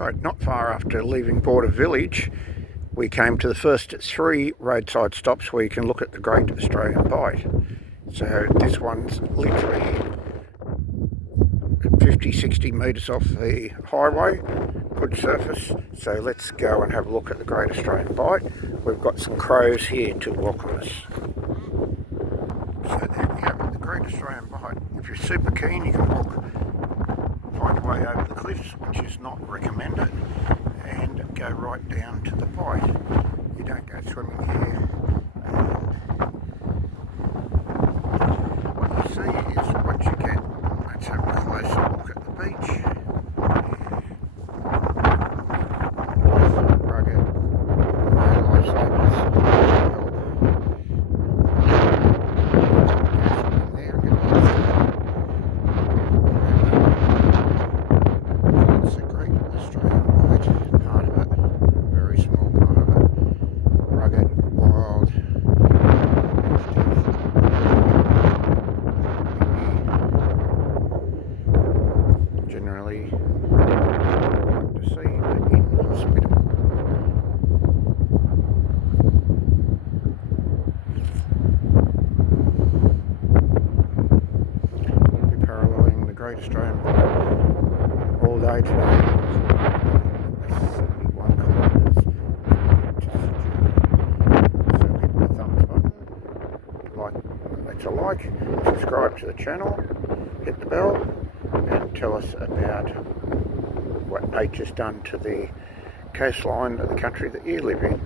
Right, not far after leaving Border Village, we came to the first 3 roadside stops where you can look at the Great Australian Bight. So this one's literally 50-60 metres off the highway, good surface. So let's go and have a look at the Great Australian Bight. We've got some crows here to welcome us. So there you have it, the Great Australian Bight. If you're super keen, you can walk, find your way over the cliffs, which is not recommended, and go right down to the bight. You don't go swimming here. What you see is what you get. Let's have a closer look at the beach. Rugged, no lifesavers. It's a Great Australian Bight, part of it, a very small part of it. Rugged, wild, generally like to see, but inhospitable. We'll be paralleling the Great Australian Bight all day today. 71 kilometres. So hit the thumbs button, that's a like, subscribe to the channel, hit the bell, and tell us about what nature's done to the coastline of the country that you live in.